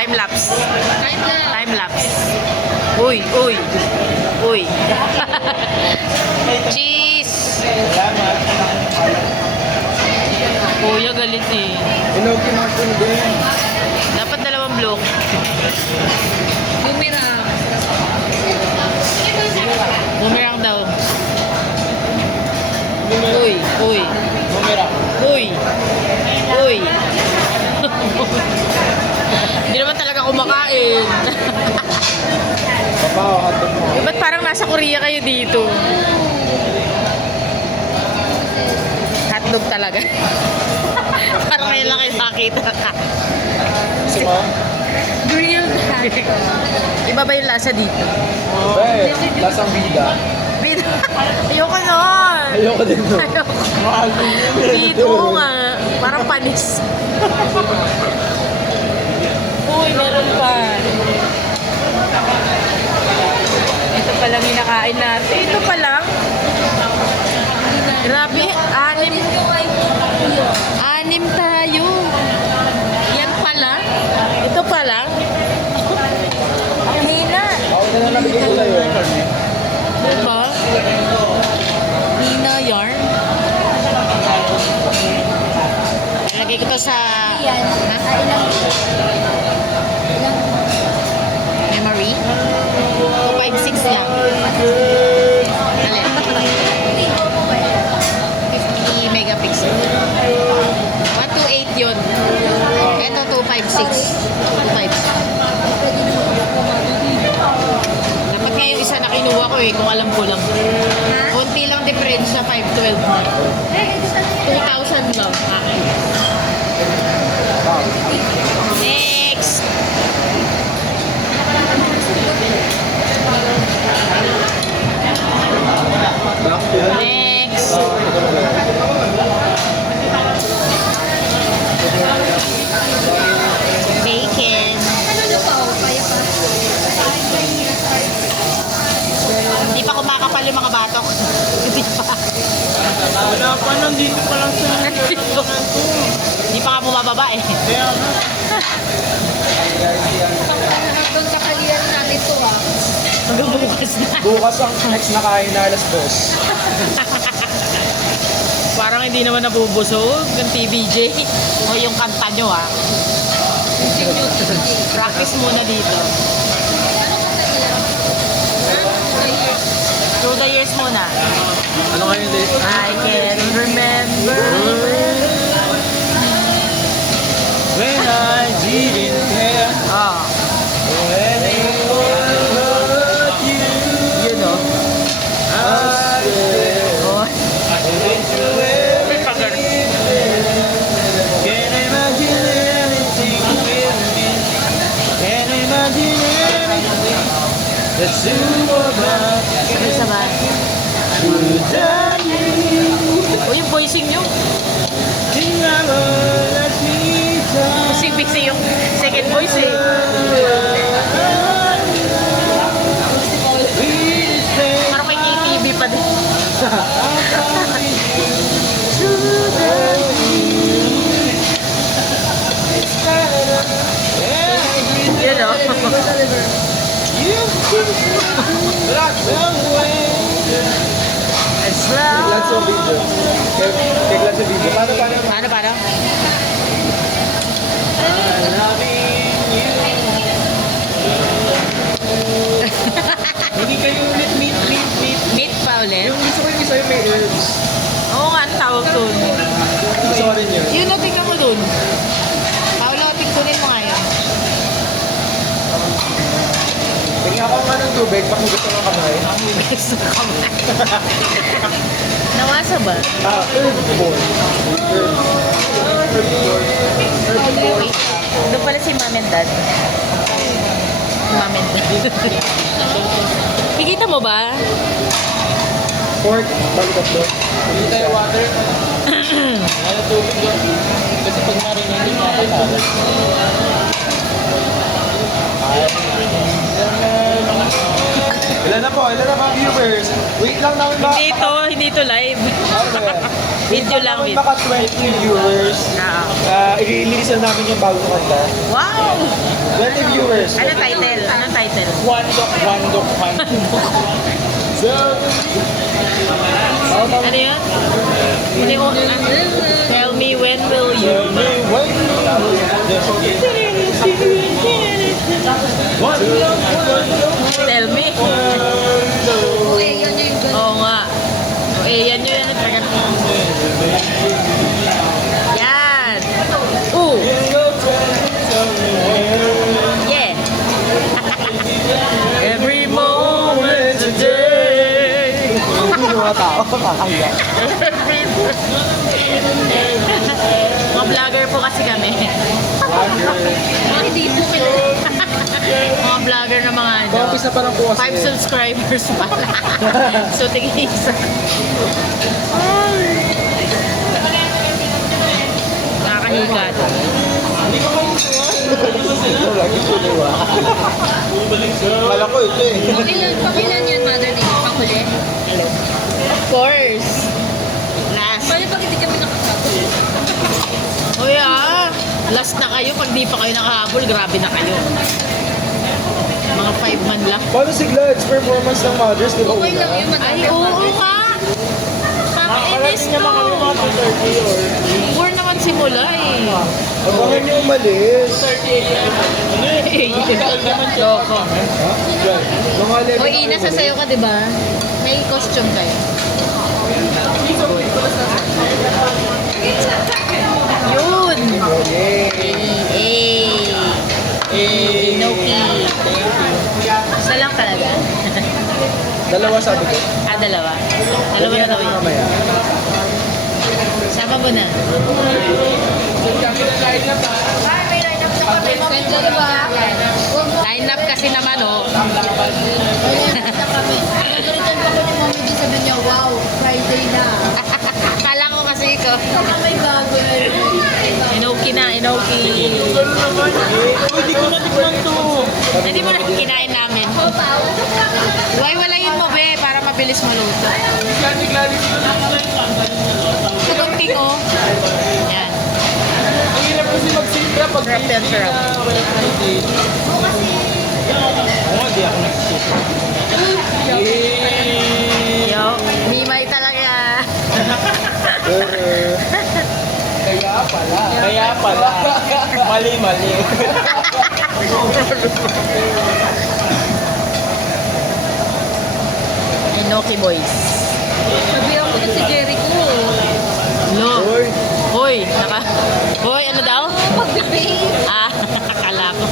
Time lapse. Time na. Time lapse. Uy, uy. Uy. Cheese. Kuya galit eh. Inoki natin din. Dapat dalawang block. Boomerang. Bumerang daw. Uy, uy. Bumerang. Uy. Uy. Hindi naman talaga kumakain. Papaw, hotdog mo. Ba't parang nasa Korea kayo dito? Hotdog talaga. Parang ngayon lang kayo nakita. Gusto mo? Grilled hotdog. Iba ba yung lasa dito? Be, lasang bida. Ayoko nun. Ayoko din no. Ayoko. Mahal din yun. Dito nga. Parang panis. Uy, meron pa. Ito pa lang yung nakain natin. Ito pa lang. Grabe, anim tayo. Yan pala. Ito pa lang. Ang hina. Ako na lang nabigay ko sa'yo. Diba? Hina yarn. Lagay ko to sa Yan. Ilang? memory. 256 lang. Alin? 50 megapixel. 128 yun. Ito 256. 256. Dapat nga yung isa na kinuha ko eh, kung alam ko lang. Konti lang difference sa 512 na. 2,000 lang. Akin. Next! Next! Bacon. Ano na pa? Kaya pa. Hindi pa kumakapal yung mga batok. Hindi pa. Wala pa, nandito pa lang sa Hindi pa nga bumababa eh. Kaya nga. Hanggang kakalian natin to ah. Hanggang bukas na. Bukas ang next na kain na alas 2. Parang hindi naman nabubusog ng TBJ. O yung kanta nyo ah. Practice muna dito. Through the years muna. Ano kayo date? I can remember. When I didn't care Oh, for anyone but you. you know. I said, Oh. into everything. Can't imagine anything with me. Can't imagine anything that's superman. Sabay-sabay. Without you, O yung voicing nyo. you never let me down. Busy-busy yung second voice eh. We stay Parang may KTV pa din. You know. Keglan sa video. Keglan sa video. Paano? Paano, paano? Hindi kayo ulit meet. Meet pa ulit? Yung gusto ko yung isa yung may herbs. Oo nga, ang tawag dun. Gusto ko rin yun. Yun na, tingnan mo dun. Paolo, tingkunin mo nga yun. Tingnan ako nga ng tubig pag gusto ng kamay. Gusto ko ba? Nawasa ba? Herbivore. Wait. Doon pala si mom and dad. Mom and dad. Kikita mo ba? Pork. Bakit tatlo? Hindi tayo water. Ano tubig yun? Kasi pag marinig yung water talas. Ilan na po? Ilan na mga viewers? Wait lang namin ba? Hindi ito live. Video lang, Wait video. baka 20 viewers. Ah. I-release na namin yung bagong kanta. Wow! 20 viewers. Ano title? Ano title? Wandok. Ano yun? Hindi ko, tell me when will you? Tell me. Okay, yun yung ganun. Oo nga. Eh, yan yun yan. Yan. Ooh. Yeah. Every moment today. Hindi mga tao, kakahiya. Mga vlogger po kasi kami. Mga hindi po kilala. Mga vlogger na mga ano. Umpisa pa lang po kasi. 5 subscribers pala. So, tig-isa. Nakakahiga to. Kala ko ito eh. Pakilan yan, mother ni Pakuli? Of course. Last. Paano pag hindi kami nakasabot? Uy last na kayo. Pag di pa kayo nakahabol, grabe na kayo. Mga 5 man lang. Paano si Glads? Performance ng Mothers, di ba Okay lang una? yun, Ay, madami. oo ka. Kakainis to. Poor naman simula eh. Abangan niyo umalis. Loko. Mga 11 O Ina, sasayo ka, di ba? May costume kayo. Yun! Inoki. Isa lang talaga. Dalawa sabi ko. Dalawa. Dalawa na daw yun. Mamaya. Sama mo na. Ganda diba? Line up kasi naman, oh. Ganda kami. Nagalitan pa ko ni Mommy G, sabi niya, wow, Friday na. Kala ko kasi ko. Saka may bago yun. Inoki na, Inoki. Hindi ko natikman to. Hindi mo na kinain namin. Walayin mo, be, para mabilis maluto. Kukunting, oh. Yan. Ang hirap kasi magsiltra pag Sarap yan, sarap. Oo, di ako nagsisiltra. Yo, mimay talaga. Kaya pala. Mali. Inoki boys. Sabihan ko na si Jericho. Lo. Hoy. Hoy, Hoy, ano daw? Pag-behave. Akala ko.